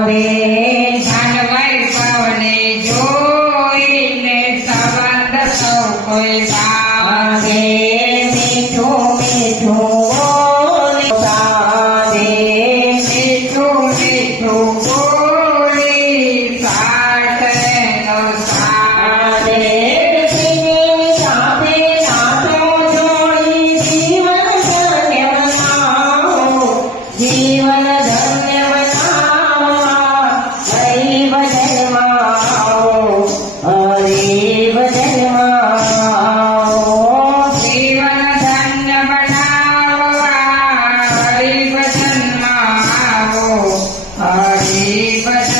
આવે ધન વૈભવને જોઈને સંબંધ સૌ કોઈ લાવે મીઠું મીઠું બોલે સાવે મીઠું મીઠું બોલી સાટનો સારે સાથે નાતો જોડી જીવન ધન્ય બનાવો જીવન ધન્ય બનાવવા હરિ ભજનમાં આવો હરિ ભજનમાં આવો જીવન ધન્ય બનાવવા હરિ ભજનમાં આવો હરિ ભજન